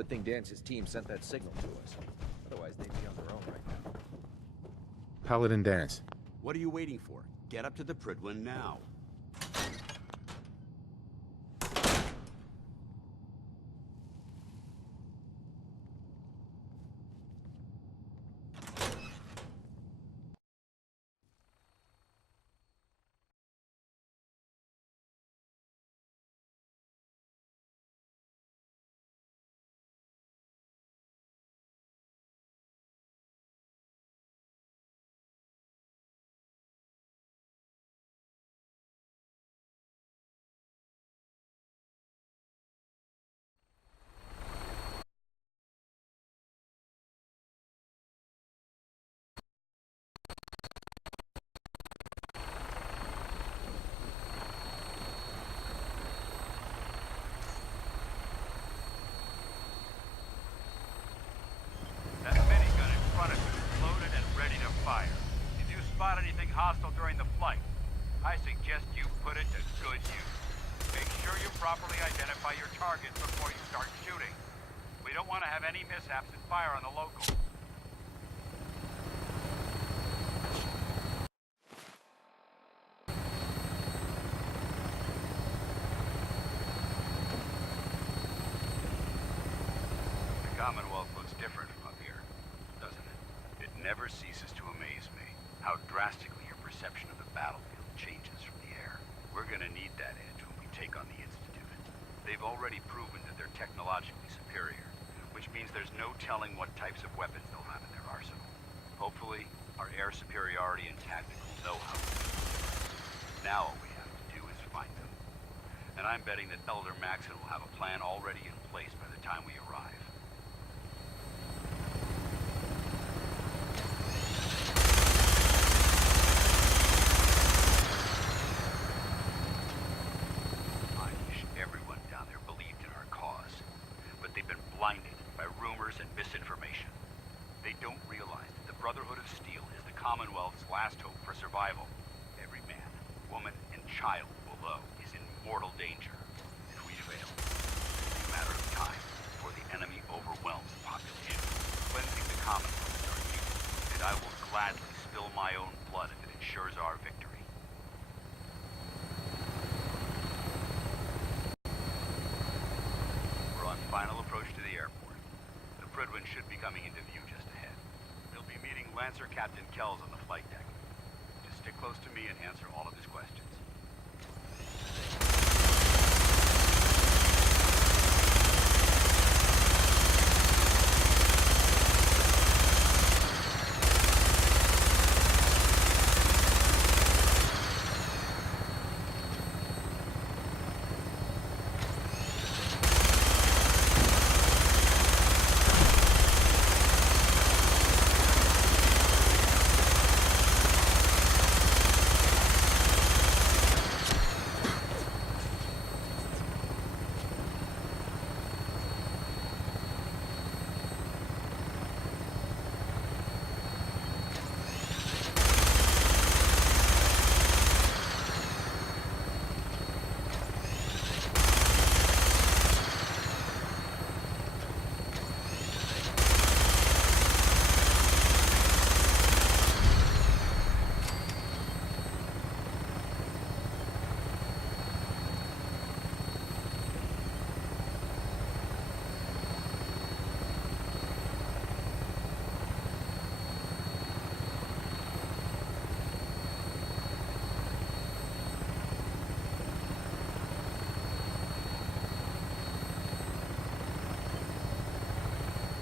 Good thing Dance's team sent that signal to us. Otherwise, they'd be on their own right now. Paladin Dance. What are you waiting for? Get up to the Prydwen now. That minigun in front of you is loaded and ready to fire. If you spot anything hostile during the flight, I suggest you put it to good use. Make sure you properly identify your targets before you start shooting. We don't want to have any mishaps and fire on the locals. The Commonwealth looks different from up here, doesn't it? It never ceases to amaze me how drastically your perception of the battlefield changes from the air. We're gonna need that edge when we take on the Institute. They've already proven that they're technologically superior, which means there's no telling what types of weapons they'll have in their arsenal. Hopefully, our air superiority and tactical know-how. Now all we have to do is find them. And I'm betting that Elder Maxon will have a plan already in place by the time we arrive. I wish everyone down there believed in our cause, but they've been blinded by rumors and misinformation. They don't realize that the Brotherhood of Steel is the Commonwealth's last hope for survival. Every man, woman, and child below is in mortal danger. If we fail, it's a matter of time before the enemy overwhelms the population. Cleansing the Commonwealth is our duty, and I will gladly spill my own blood if it ensures our victory. We're on final approach to the airport. The Prydwen should be coming into view just ahead. They'll be meeting Lancer Captain Kells on the flight deck. Just stick close to me and answer all of his questions.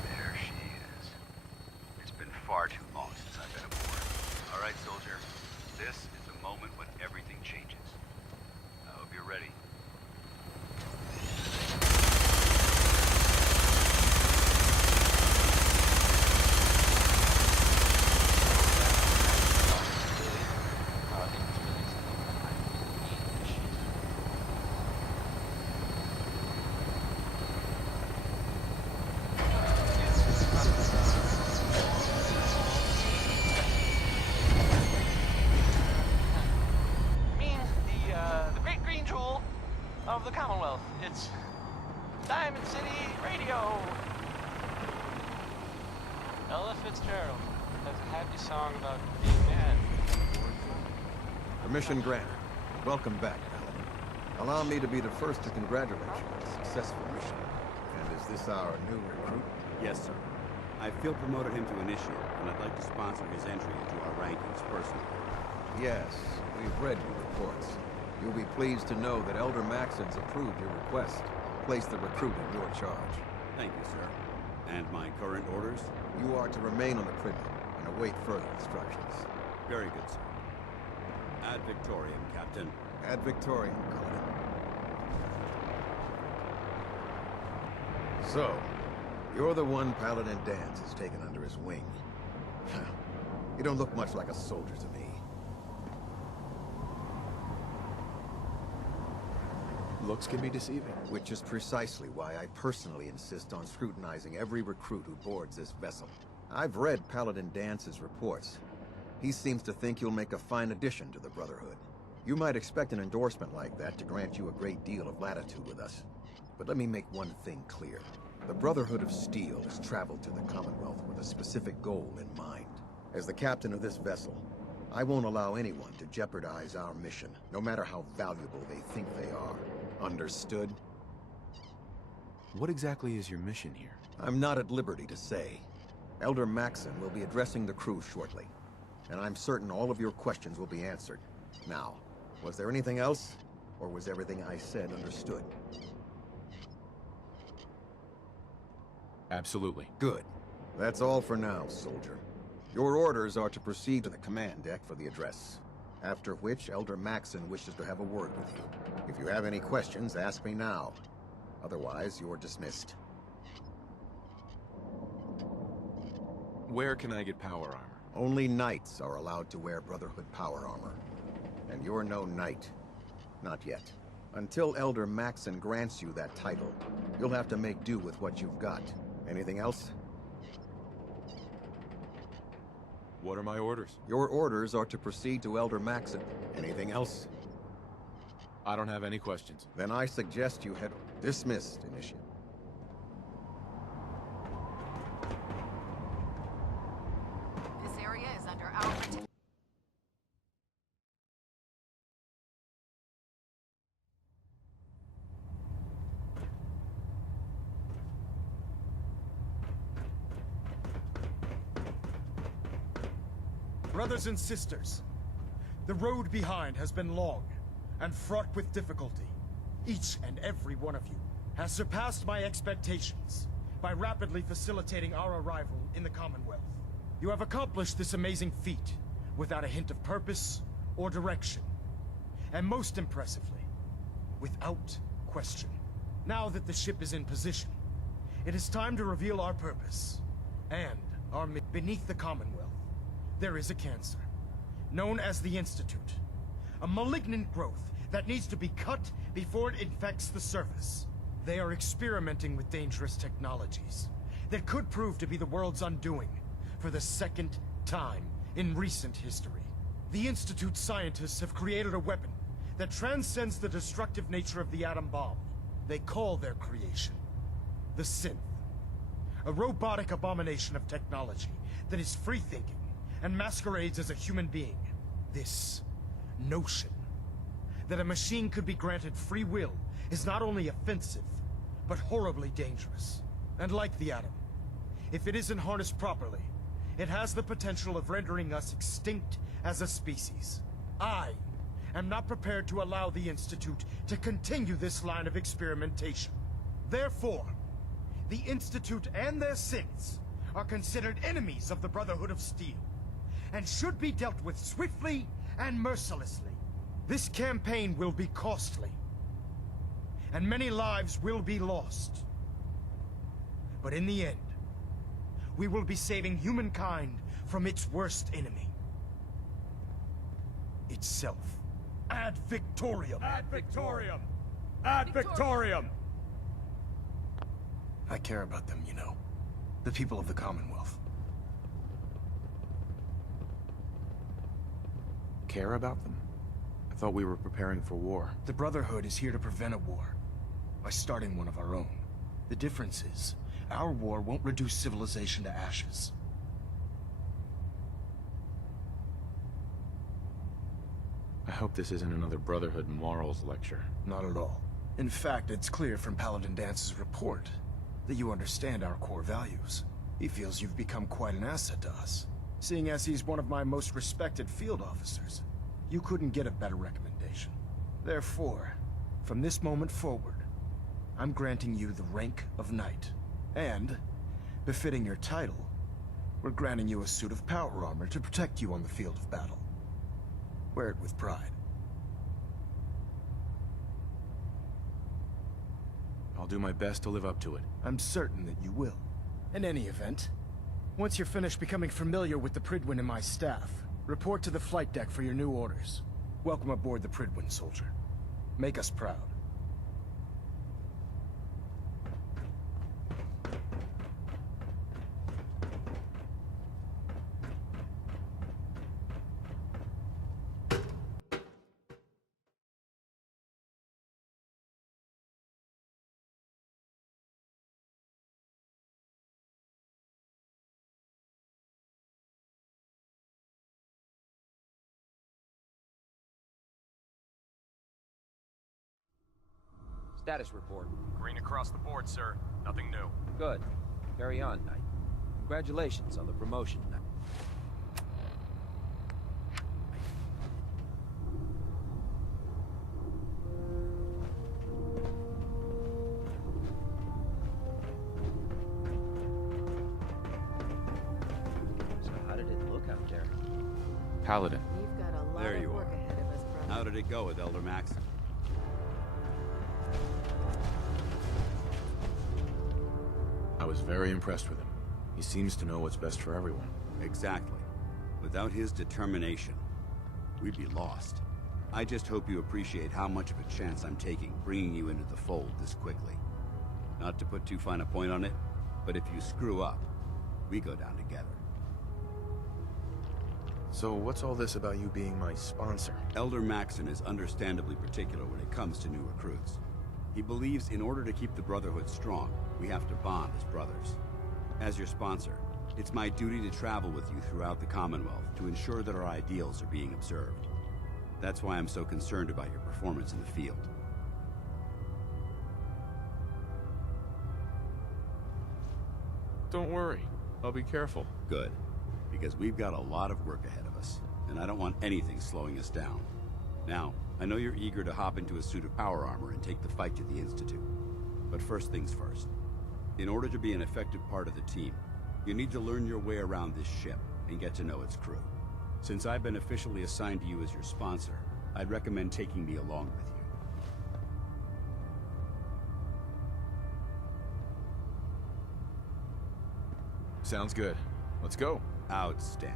There she is. It's been far too long since I've been aboard. All right, soldier. This is the moment when everything changes. I hope you're ready. Means the great green jewel of the Commonwealth. It's Diamond City Radio! Ella Fitzgerald has a happy song about being mad. Permission granted. Welcome back, Paladin. Allow me to be the first to congratulate you on a successful mission. And is this our new recruit? Yes, sir. I feel promoted him to initiate, and I'd like to sponsor his entry into our rankings personally. Yes, we've read your reports. You'll be pleased to know that Elder Maxon's approved your request. Place the recruit in your charge. Thank you, sir. And my current orders? You are to remain on the Prydwen and await further instructions. Very good, sir. Ad Victoriam, Captain. Ad Victoriam, Paladin. So, you're the one Paladin Danse has taken under his wing. You don't look much like a soldier to me. Looks can be deceiving. Which is precisely why I personally insist on scrutinizing every recruit who boards this vessel. I've read Paladin Dance's reports. He seems to think you'll make a fine addition to the Brotherhood. You might expect an endorsement like that to grant you a great deal of latitude with us. But let me make one thing clear. The Brotherhood of Steel has traveled to the Commonwealth with a specific goal in mind. As the captain of this vessel, I won't allow anyone to jeopardize our mission, no matter how valuable they think they are. Understood? What exactly is your mission here? I'm not at liberty to say. Elder Maxon will be addressing the crew shortly, and I'm certain all of your questions will be answered. Now, was there anything else, or was everything I said understood? Absolutely. Good. That's all for now, soldier. Your orders are to proceed to the command deck for the address. After which, Elder Maxon wishes to have a word with you. If you have any questions, ask me now. Otherwise, you're dismissed. Where can I get power armor? Only knights are allowed to wear Brotherhood power armor. And you're no knight. Not yet. Until Elder Maxon grants you that title, you'll have to make do with what you've got. Anything else? What are my orders? Your orders are to proceed to Elder Maxon. Anything else? I don't have any questions. Then I suggest you head... Dismissed, Initiate. This area is under our protection. Brothers and sisters, the road behind has been long and fraught with difficulty. Each and every one of you has surpassed my expectations by rapidly facilitating our arrival in the Commonwealth. You have accomplished this amazing feat without a hint of purpose or direction, and most impressively, without question. Now that the ship is in position, it is time to reveal our purpose and our mission. Beneath the Commonwealth, there is a cancer, known as the Institute. A malignant growth that needs to be cut before it infects the surface. They are experimenting with dangerous technologies that could prove to be the world's undoing for the second time in recent history. The Institute's scientists have created a weapon that transcends the destructive nature of the atom bomb. They call their creation the Synth, a robotic abomination of technology that is free-thinking and masquerades as a human being. This notion that a machine could be granted free will is not only offensive, but horribly dangerous. And like the atom, if it isn't harnessed properly, it has the potential of rendering us extinct as a species. I am not prepared to allow the Institute to continue this line of experimentation. Therefore, the Institute and their synths are considered enemies of the Brotherhood of Steel, and should be dealt with swiftly and mercilessly. This campaign will be costly, and many lives will be lost. But in the end, we will be saving humankind from its worst enemy. Itself. Ad Victoriam! Ad Victoriam! Ad Victoriam! I care about them, you know. The people of the Commonwealth. Care about them? I thought we were preparing for war. The Brotherhood is here to prevent a war by starting one of our own. The difference is, our war won't reduce civilization to ashes. I hope this isn't another Brotherhood morals lecture. Not at all. In fact, it's clear from Paladin Dance's report that you understand our core values. He feels you've become quite an asset to us. Seeing as he's one of my most respected field officers, you couldn't get a better recommendation. Therefore, from this moment forward, I'm granting you the rank of Knight. And, befitting your title, we're granting you a suit of power armor to protect you on the field of battle. Wear it with pride. I'll do my best to live up to it. I'm certain that you will. In any event, once you're finished becoming familiar with the Prydwen and my staff, report to the flight deck for your new orders. Welcome aboard the Prydwen, soldier. Make us proud. Status report. Green across the board, sir. Nothing new. Good. Carry on, Knight. Congratulations on the promotion, Knight. So how did it look out there? Paladin. You've got a lot There of you work are. ahead of us, brother. How did it go with Elder Maxon? I was very impressed with him. He seems to know what's best for everyone. Exactly. Without his determination, we'd be lost. I just hope you appreciate how much of a chance I'm taking bringing you into the fold this quickly. Not to put too fine a point on it, but if you screw up, we go down together. So what's all this about you being my sponsor? Elder Maxon is understandably particular when it comes to new recruits. He believes in order to keep the Brotherhood strong, we have to bond as brothers. As your sponsor, it's my duty to travel with you throughout the Commonwealth to ensure that our ideals are being observed. That's why I'm so concerned about your performance in the field. Don't worry. I'll be careful. Good, because we've got a lot of work ahead of us, and I don't want anything slowing us down. Now, I know you're eager to hop into a suit of power armor and take the fight to the Institute. But first things first. In order to be an effective part of the team, you need to learn your way around this ship and get to know its crew. Since I've been officially assigned to you as your sponsor, I'd recommend taking me along with you. Sounds good. Let's go. Outstanding.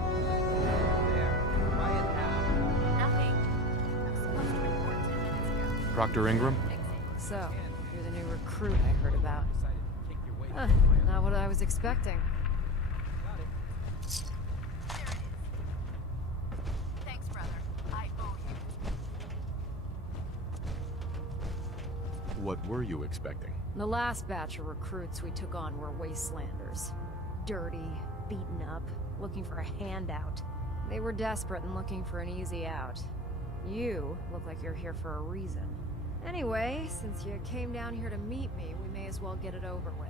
There. Quiet now. Nothing. I was supposed to report 10 minutes ago. Proctor Ingram? So, you're the new recruit I heard about. Decided to kick your way Huh, to the plan. not what I was expecting. Got it. There it is. Thanks, brother. I owe you. What were you expecting? The last batch of recruits we took on were wastelanders. Dirty, beaten up, looking for a handout. They were desperate and looking for an easy out. You look like you're here for a reason. Anyway, since you came down here to meet me, we may as well get it over with.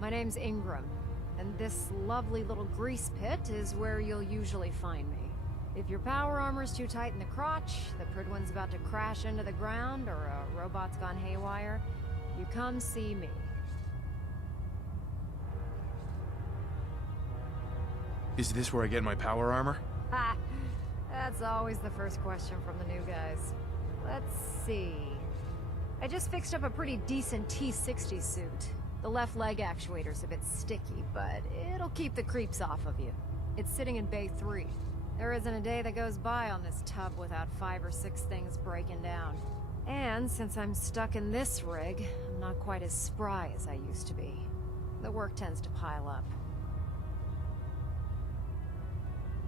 My name's Ingram, and this lovely little grease pit is where you'll usually find me. If your power armor's too tight in the crotch, the Prydwen's about to crash into the ground, or a robot's gone haywire, you come see me. Is this where I get my power armor? Ha! That's always the first question from the new guys. Let's see. I just fixed up a pretty decent T-60 suit. The left leg actuator's a bit sticky, but it'll keep the creeps off of you. It's sitting in Bay 3. There isn't a day that goes by on this tub without 5 or 6 things breaking down. And since I'm stuck in this rig, I'm not quite as spry as I used to be. The work tends to pile up.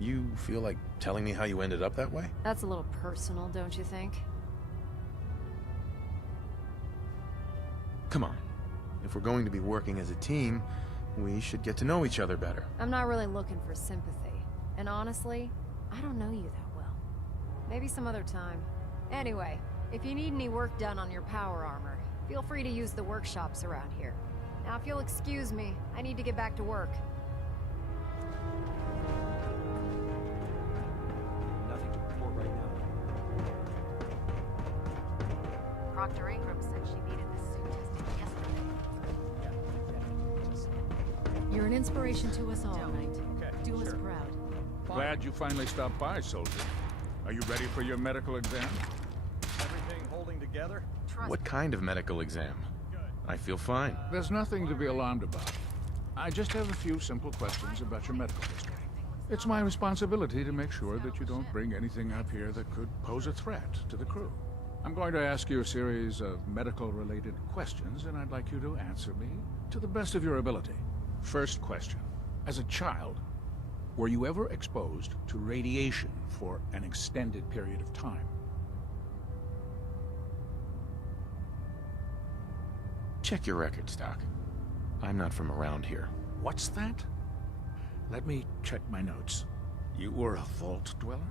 You feel like telling me how you ended up that way? That's a little personal, don't you think? Come on. If we're going to be working as a team, we should get to know each other better. I'm not really looking for sympathy. And honestly, I don't know you that well. Maybe some other time. Anyway, if you need any work done on your power armor, feel free to use the workshops around here. Now, if you'll excuse me, I need to get back to work. Nothing to report right now. Proctor Ingram said she needed this suit tested yesterday. You're an inspiration to us all, Knight. Okay, Do us sure. proud. Glad you finally stopped by, soldier. Are you ready for your medical exam? Everything holding together? Trust What kind of medical exam? I feel fine. There's nothing to be alarmed about. I just have a few simple questions about your medical history. It's my responsibility to make sure that you don't bring anything up here that could pose a threat to the crew. I'm going to ask you a series of medical-related questions, and I'd like you to answer me to the best of your ability. First question. As a child, were you ever exposed to radiation for an extended period of time? Check your records, Doc. I'm not from around here. What's that? Let me check my notes. You were a vault dweller?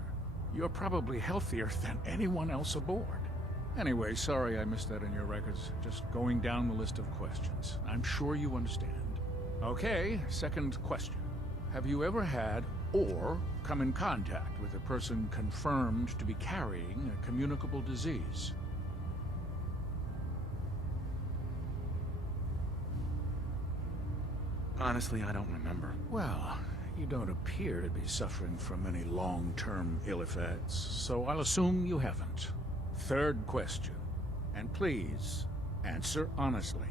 You're probably healthier than anyone else aboard. Anyway, sorry I missed that in your records. Just going down the list of questions. I'm sure you understand. Okay, second question. Have you ever had or come in contact with a person confirmed to be carrying a communicable disease? Honestly, I don't remember. Well, you don't appear to be suffering from any long-term ill effects, so I'll assume you haven't. Third question, and please, answer honestly.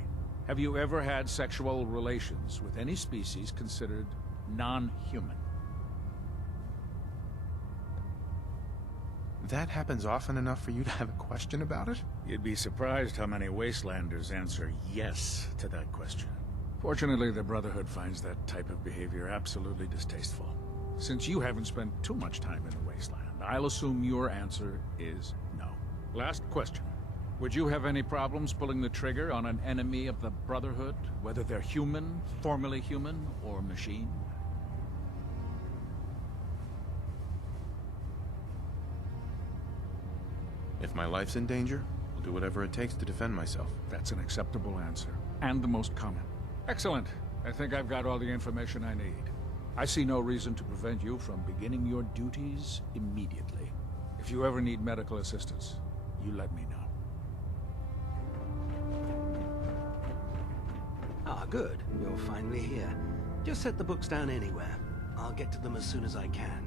Have you ever had sexual relations with any species considered non-human? That happens often enough for you to have a question about it? You'd be surprised how many Wastelanders answer yes to that question. Fortunately, the Brotherhood finds that type of behavior absolutely distasteful. Since you haven't spent too much time in the Wasteland, I'll assume your answer is no. Last question. Would you have any problems pulling the trigger on an enemy of the Brotherhood, whether they're human, formerly human, or machine? If my life's in danger, I'll do whatever it takes to defend myself. That's an acceptable answer, and the most common. Excellent. I think I've got all the information I need. I see no reason to prevent you from beginning your duties immediately. If you ever need medical assistance, you let me know. Ah, good. You're finally here. Just set the books down anywhere. I'll get to them as soon as I can.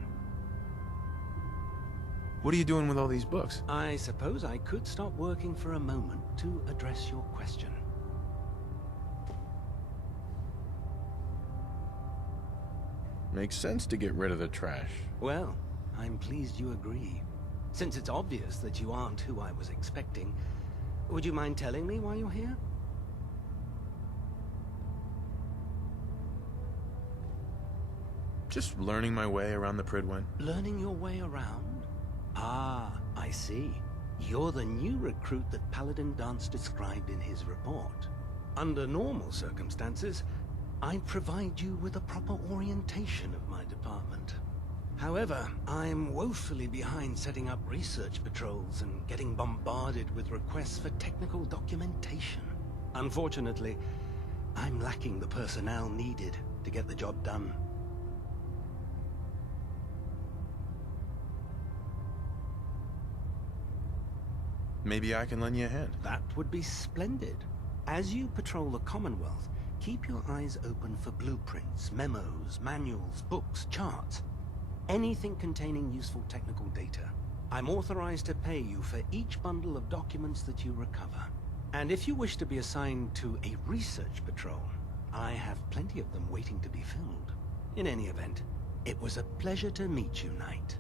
What are you doing with all these books? I suppose I could stop working for a moment to address your question. Makes sense to get rid of the trash. Well, I'm pleased you agree. Since it's obvious that you aren't who I was expecting, would you mind telling me why you're here? Just learning my way around the Prydwen. Learning your way around? Ah, I see. You're the new recruit that Paladin Danse described in his report. Under normal circumstances, I'd provide you with a proper orientation of my department. However, I'm woefully behind setting up research patrols and getting bombarded with requests for technical documentation. Unfortunately, I'm lacking the personnel needed to get the job done. Maybe I can lend you a hand. That would be splendid. As you patrol the Commonwealth, keep your eyes open for blueprints, memos, manuals, books, charts. Anything containing useful technical data. I'm authorized to pay you for each bundle of documents that you recover. And if you wish to be assigned to a research patrol, I have plenty of them waiting to be filled. In any event, it was a pleasure to meet you, Knight.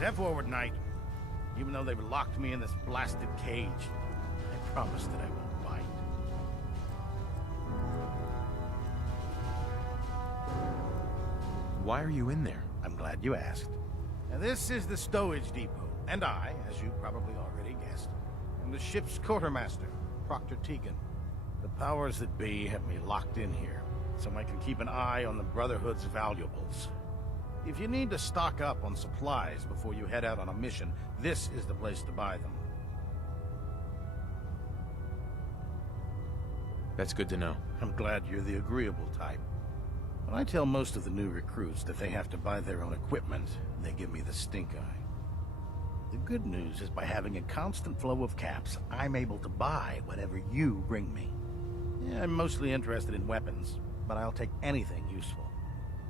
Step forward, Knight. Even though they've locked me in this blasted cage, I promise that I won't bite. Why are you in there? I'm glad you asked. Now, this is the stowage depot, and I, as you probably already guessed, am the ship's quartermaster, Proctor Tegan. The powers that be have me locked in here, so I can keep an eye on the Brotherhood's valuables. If you need to stock up on supplies before you head out on a mission, this is the place to buy them. That's good to know. I'm glad you're the agreeable type. When I tell most of the new recruits that they have to buy their own equipment, they give me the stink eye. The good news is by having a constant flow of caps, I'm able to buy whatever you bring me. Yeah, I'm mostly interested in weapons, but I'll take anything useful.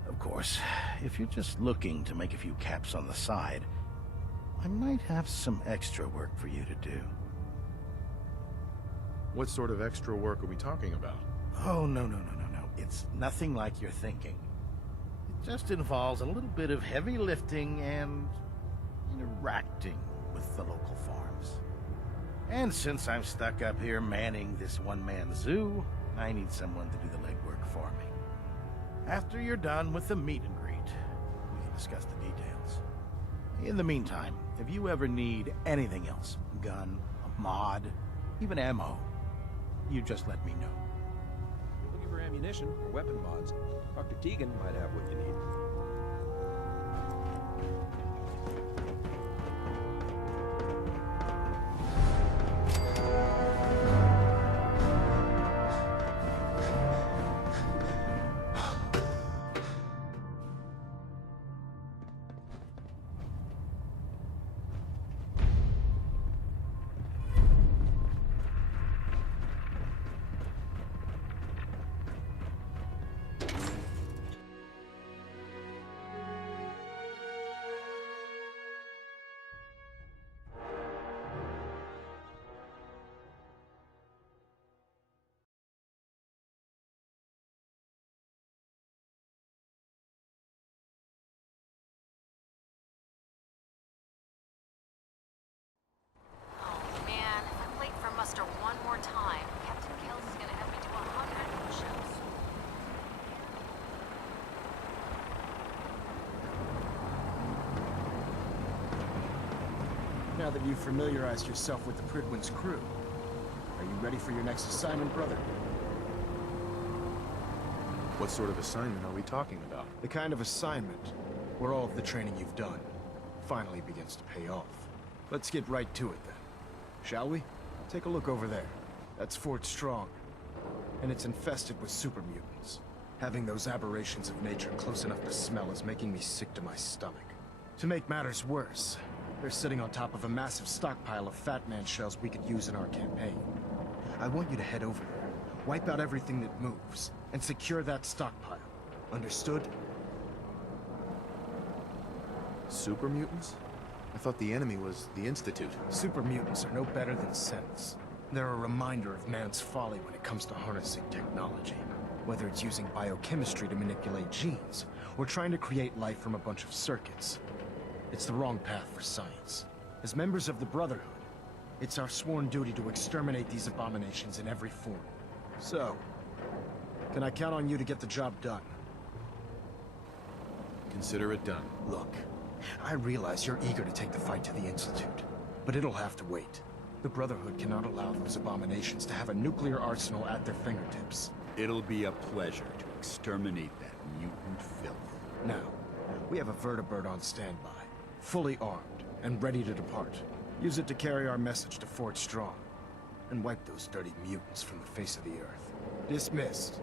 Of course, if you're just looking to make a few caps on the side, I might have some extra work for you to do. What sort of extra work are we talking about? Oh, no. It's nothing like you're thinking. It just involves a little bit of heavy lifting and interacting with the local farms. And since I'm stuck up here manning this one-man zoo, I need someone to do the legwork for me. After you're done with the meet and greet, we can discuss the details. In the meantime, if you ever need anything else, gun, a mod, even ammo, you just let me know. Looking for ammunition or weapon mods, Dr. Tegan might have what you need. Muster one more time. Captain Kells is gonna have me do 100 push-ups. Now that you've familiarized yourself with the Prydwen's crew, are you ready for your next assignment, brother? What sort of assignment are we talking about? The kind of assignment where all of the training you've done finally begins to pay off. Let's get right to it then, shall we? Take a look over there. That's Fort Strong. And it's infested with super mutants. Having those aberrations of nature close enough to smell is making me sick to my stomach. To make matters worse, they're sitting on top of a massive stockpile of Fat Man shells we could use in our campaign. I want you to head over there, wipe out everything that moves, and secure that stockpile. Understood? Super mutants? I thought the enemy was the Institute. Super mutants are no better than synths. They're a reminder of man's folly when it comes to harnessing technology. Whether it's using biochemistry to manipulate genes, or trying to create life from a bunch of circuits. It's the wrong path for science. As members of the Brotherhood, it's our sworn duty to exterminate these abominations in every form. So, can I count on you to get the job done? Consider it done. Look, I realize you're eager to take the fight to the Institute, but it'll have to wait. The Brotherhood cannot allow those abominations to have a nuclear arsenal at their fingertips. It'll be a pleasure to exterminate that mutant filth. Now, we have a vertibird on standby, fully armed and ready to depart. Use it to carry our message to Fort Strong, and wipe those dirty mutants from the face of the earth. Dismissed.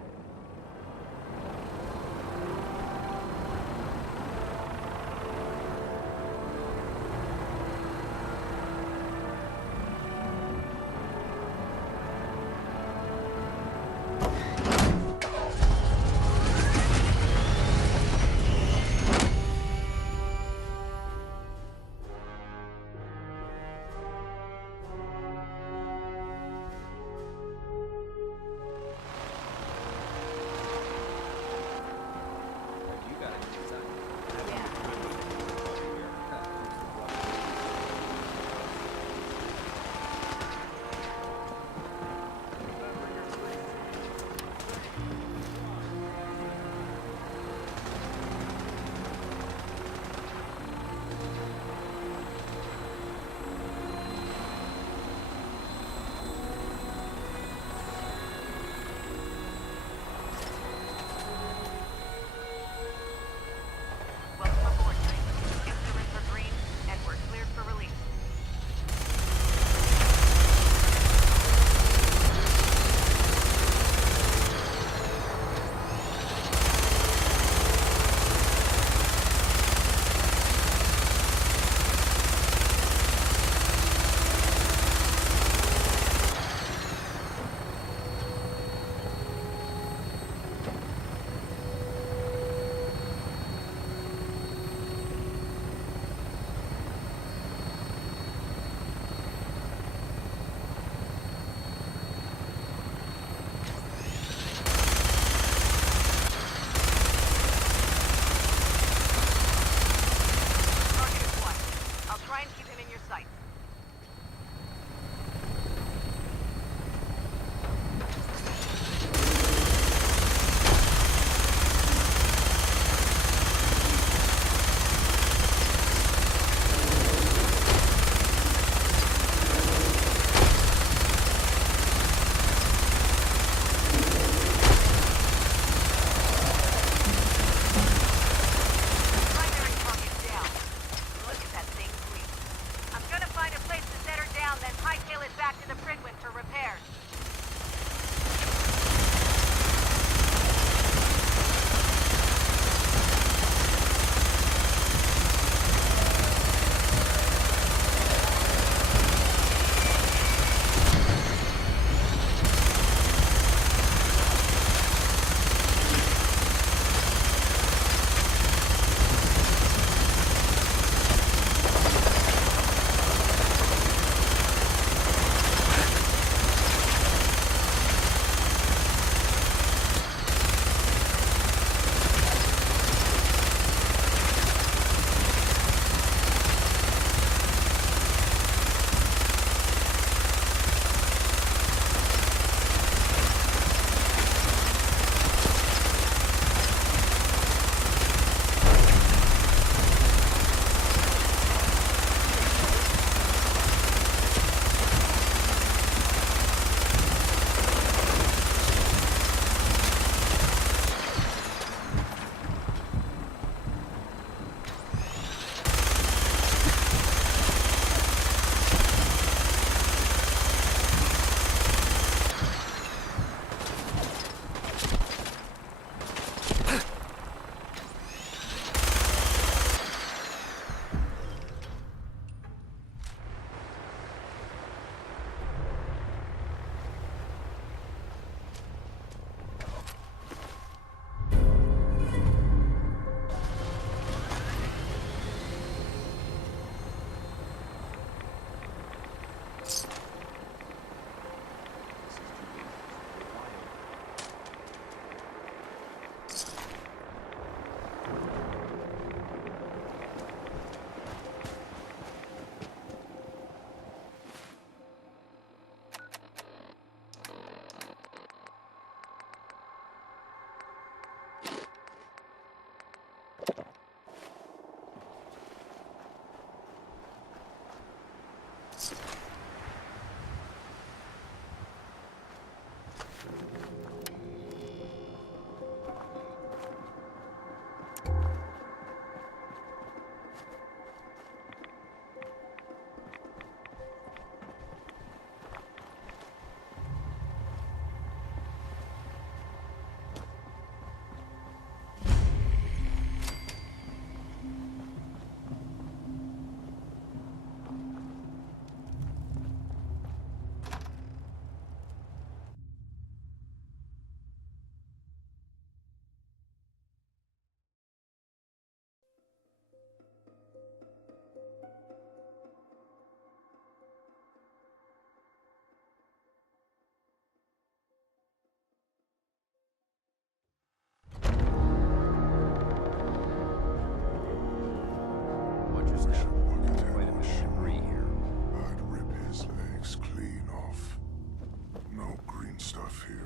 no green stuff here.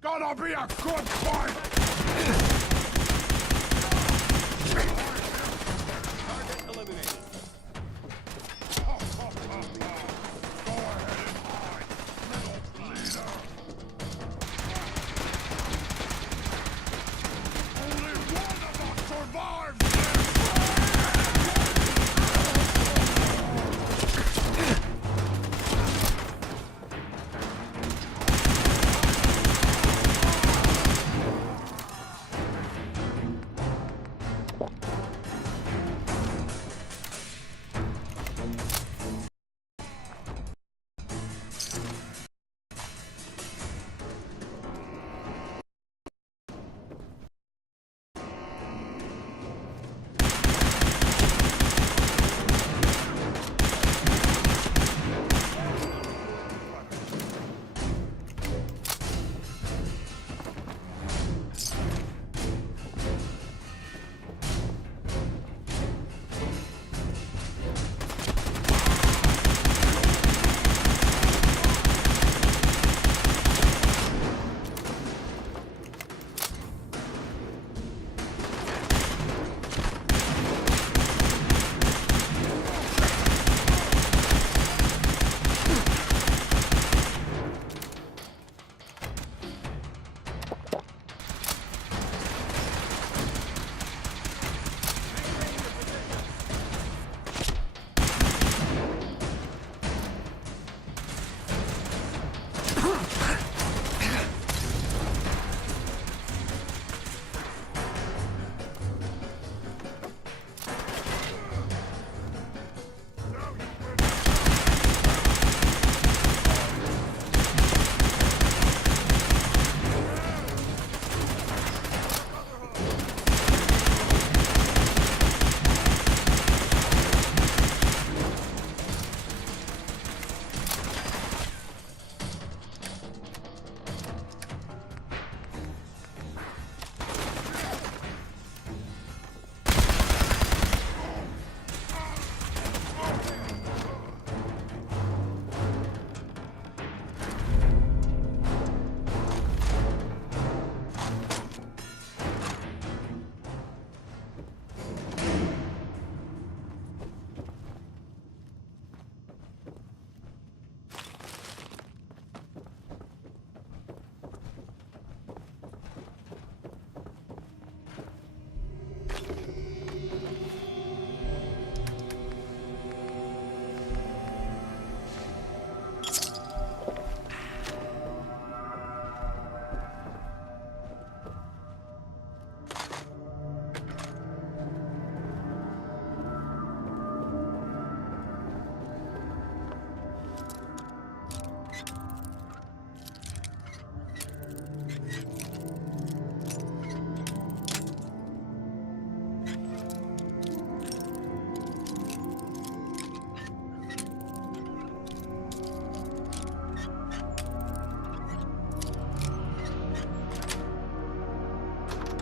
Gonna be a good fight! Target eliminated.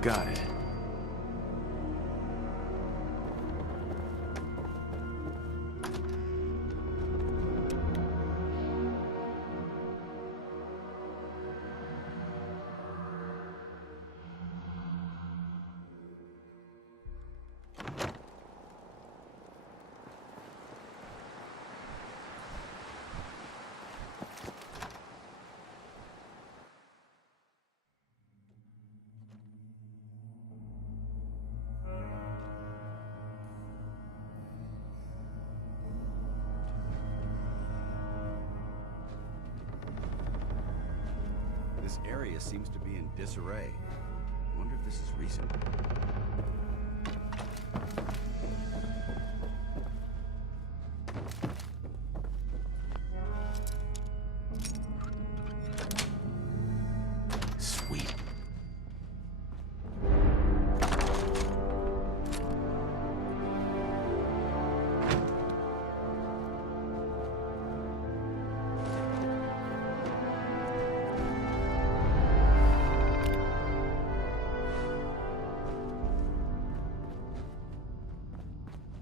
Got it. This area seems to be in disarray. I wonder if this is recent. Sweet.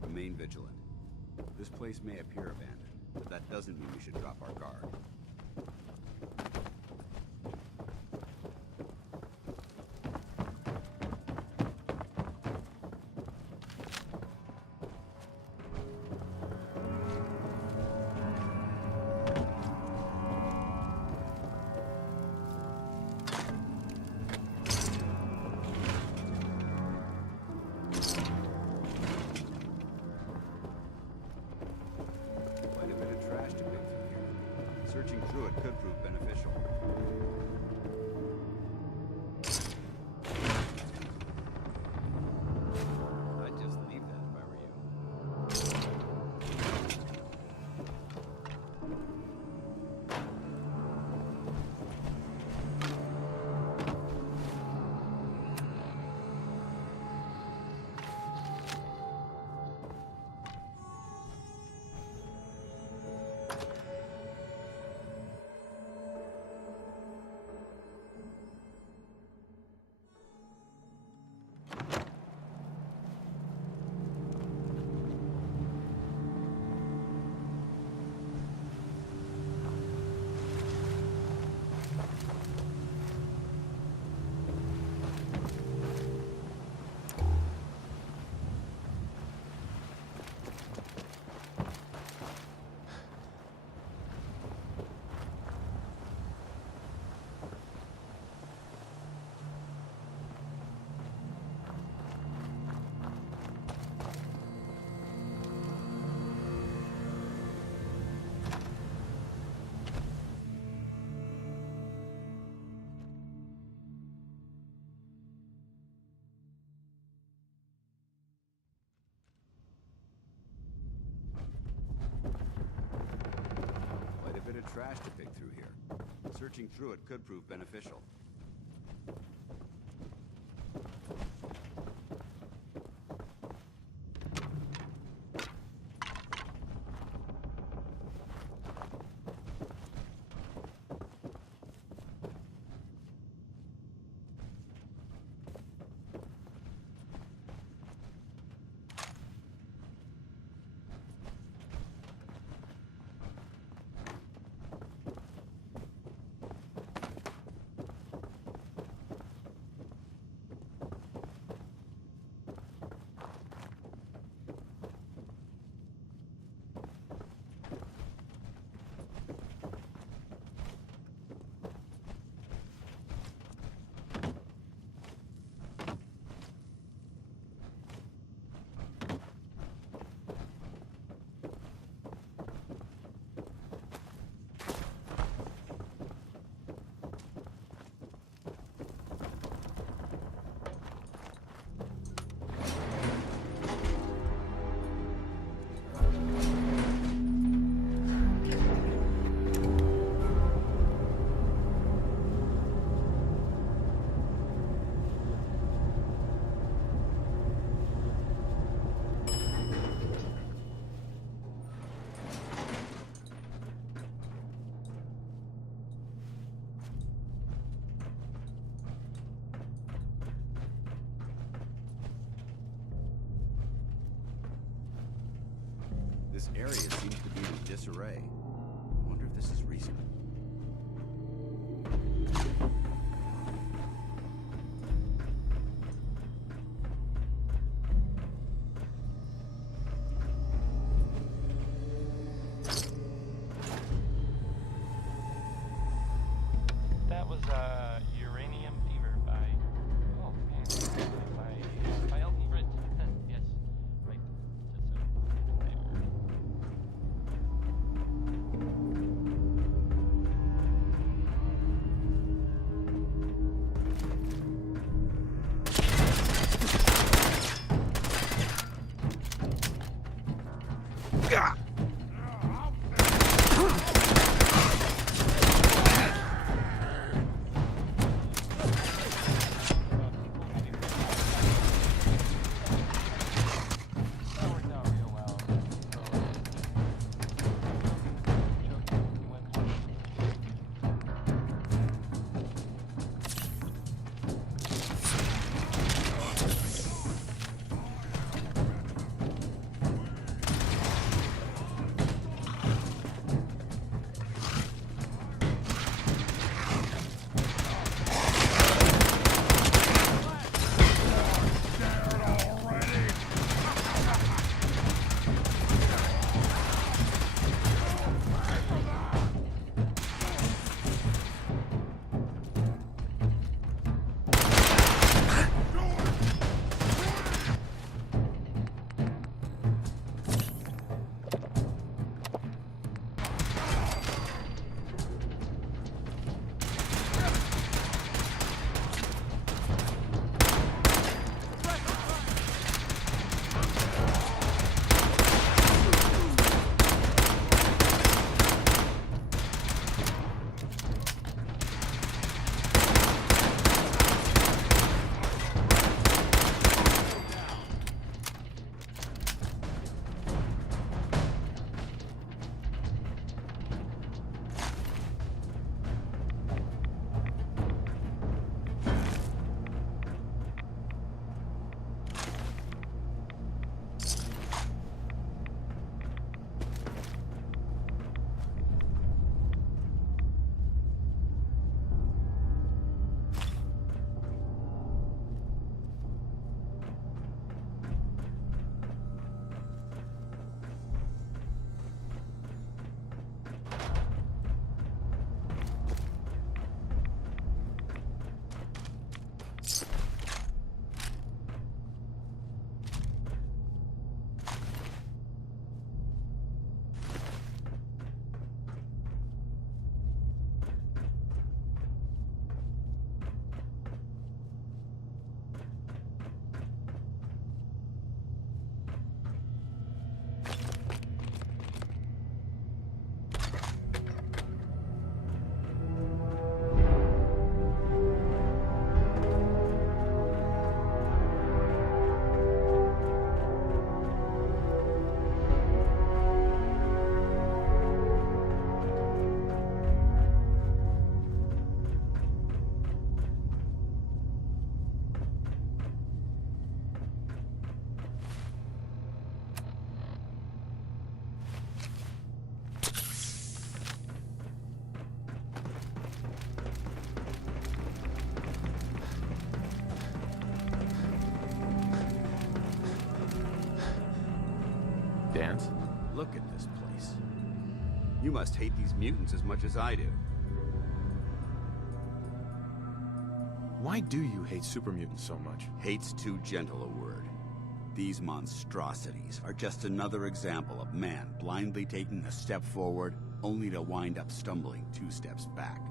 Remain vigilant. This place may appear abandoned, but that doesn't mean we should drop our guard. Searching through it could prove beneficial. I'd just leave that if I were you. Trash to pick through here. Searching through it could prove beneficial. This area seems to be in disarray. I wonder if this is recent. That was Uranium Fever by by Elton Britt. Yes, right. look at this place. You must hate these mutants as much as I do. Why do you hate super mutants so much? Hate's too gentle a word. These monstrosities are just another example of man blindly taking a step forward, only to wind up stumbling 2 steps back.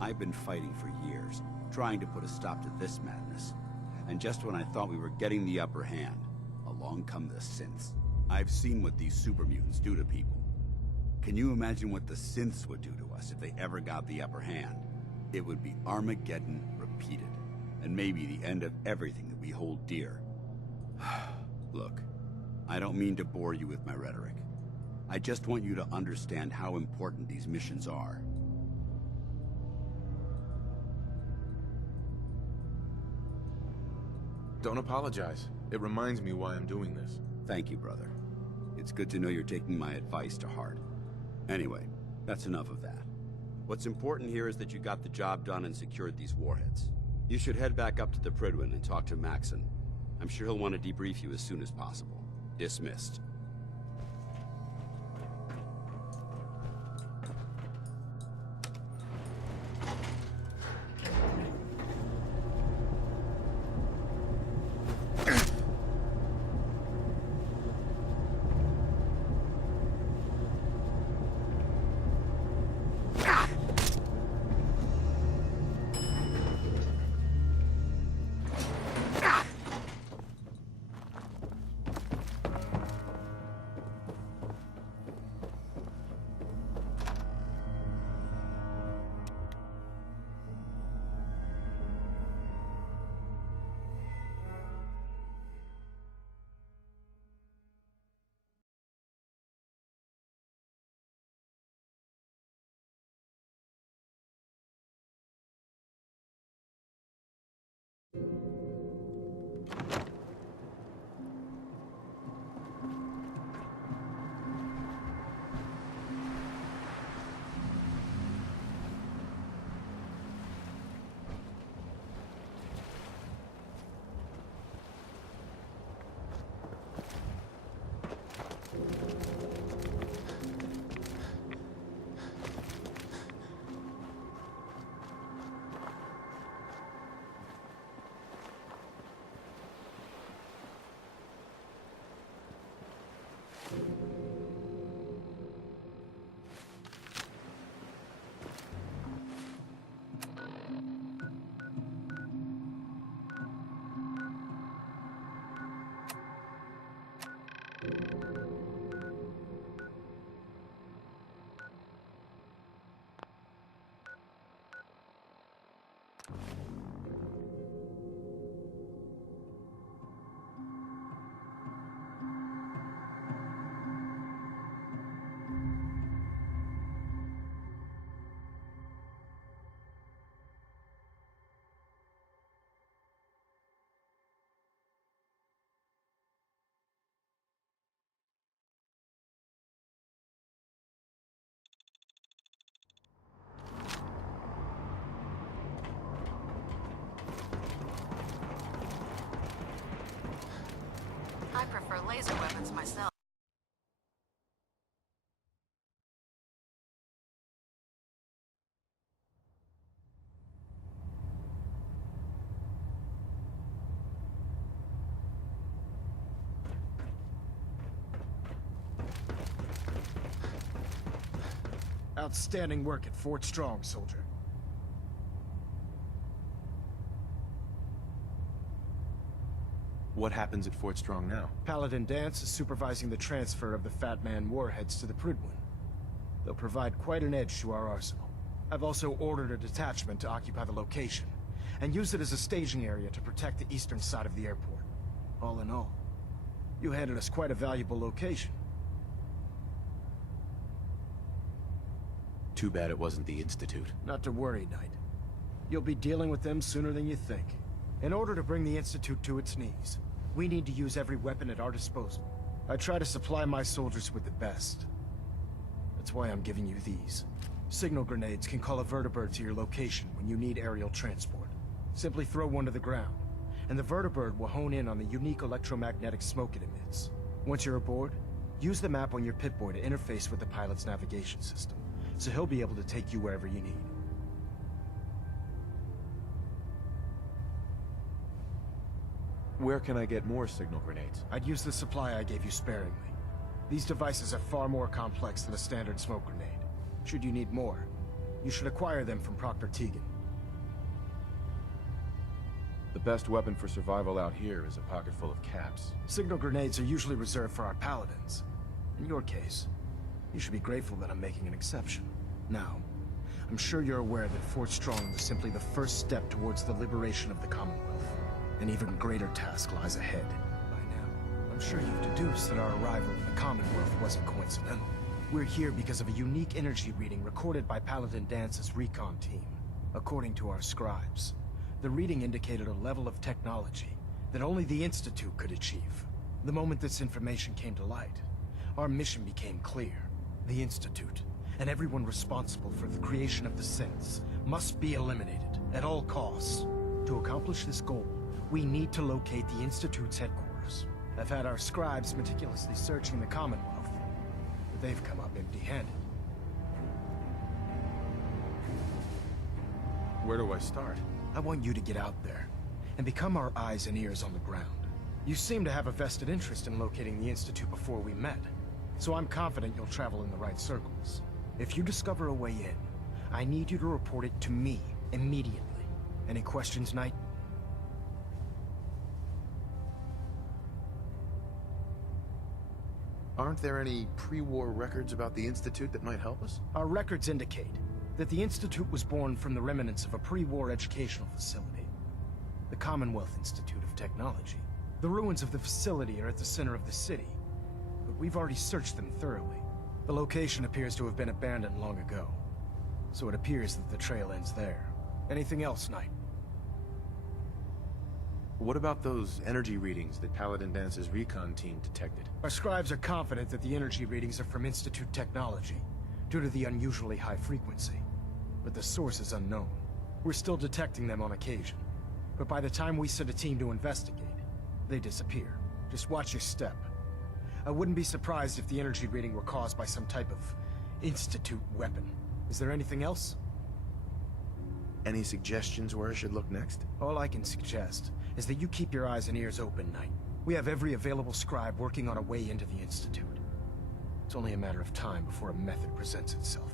I've been fighting for years, trying to put a stop to this madness. And just when I thought we were getting the upper hand, along come the synths. I've seen what these super mutants do to people. Can you imagine what the synths would do to us if they ever got the upper hand? It would be Armageddon repeated, and maybe the end of everything that we hold dear. Look, I don't mean to bore you with my rhetoric. I just want you to understand how important these missions are. Don't apologize. It reminds me why I'm doing this. Thank you, brother. It's good to know you're taking my advice to heart. Anyway, that's enough of that. What's important here is that you got the job done and secured these warheads. You should head back up to the Prydwen and talk to Maxon. I'm sure he'll want to debrief you as soon as possible. Dismissed. I prefer laser weapons myself. Outstanding work at Fort Strong, soldier. What happens at Fort Strong now? Paladin Danse is supervising the transfer of the Fat Man warheads to the Prydwen. They'll provide quite an edge to our arsenal. I've also ordered a detachment to occupy the location, and use it as a staging area to protect the eastern side of the airport. All in all, you handed us quite a valuable location. Too bad it wasn't the Institute. Not to worry, Knight. You'll be dealing with them sooner than you think. In order to bring the Institute to its knees, we need to use every weapon at our disposal. I try to supply my soldiers with the best. That's why I'm giving you these. Signal grenades can call a vertibird to your location when you need aerial transport. Simply throw one to the ground, and the vertibird will hone in on the unique electromagnetic smoke it emits. Once you're aboard, Use the map on your Pip-Boy to interface with the pilot's navigation system, so he'll be able to take you wherever you need. Where can I get more signal grenades? I'd use the supply I gave you sparingly. These devices are far more complex than a standard smoke grenade. Should you need more, you should acquire them from Proctor Teagan. The best weapon for survival out here is a pocket full of caps. Signal grenades are usually reserved for our paladins. In your case, you should be grateful that I'm making an exception. Now, I'm sure you're aware that Fort Strong was simply the first step towards the liberation of the Commonwealth. An even greater task lies ahead. By now, I'm sure you've deduced that our arrival in the Commonwealth wasn't coincidental. We're here because of a unique energy reading recorded by Paladin Dance's recon team. According to our scribes, the reading indicated a level of technology that only the Institute could achieve. The moment this information came to light, our mission became clear. The Institute, and everyone responsible for the creation of the synths, must be eliminated at all costs. To accomplish this goal, we need to locate the Institute's headquarters. I've had our scribes meticulously searching the Commonwealth, but they've come up empty-handed. Where do I start? I want you to get out there and become our eyes and ears on the ground. You seem to have a vested interest in locating the Institute before we met, so I'm confident you'll travel in the right circles. If you discover a way in, I need you to report it to me immediately. Any questions, Knight? Aren't there any pre-war records about the Institute that might help us? Our records indicate that the Institute was born from the remnants of a pre-war educational facility, the Commonwealth Institute of Technology. The ruins of the facility are at the center of the city, but we've already searched them thoroughly. The location appears to have been abandoned long ago, so it appears that the trail ends there. Anything else, Knight? What about those energy readings that Paladin Dance's recon team detected? Our scribes are confident that the energy readings are from Institute technology, due to the unusually high frequency. But the source is unknown. We're still detecting them on occasion, but by the time we send a team to investigate, they disappear. Just watch your step. I wouldn't be surprised if the energy reading were caused by some type of Institute weapon. Is there anything else? Any suggestions where I should look next? All I can suggest is that you keep your eyes and ears open, Knight. We have every available scribe working on a way into the Institute. It's only a matter of time before a method presents itself.